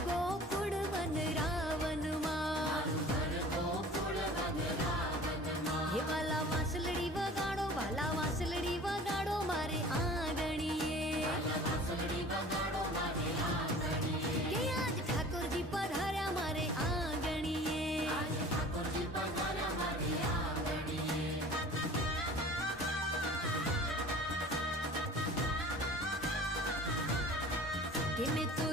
ગોકુળ વન રાવનમાં હે વાલા વાંસલડી વગાડો, વાલા વાંસલડી વગાડો મારે આંગણીએ કે આજ ઠાકોરજી પધાર્યા મારે આંગણીએ કે મેં તો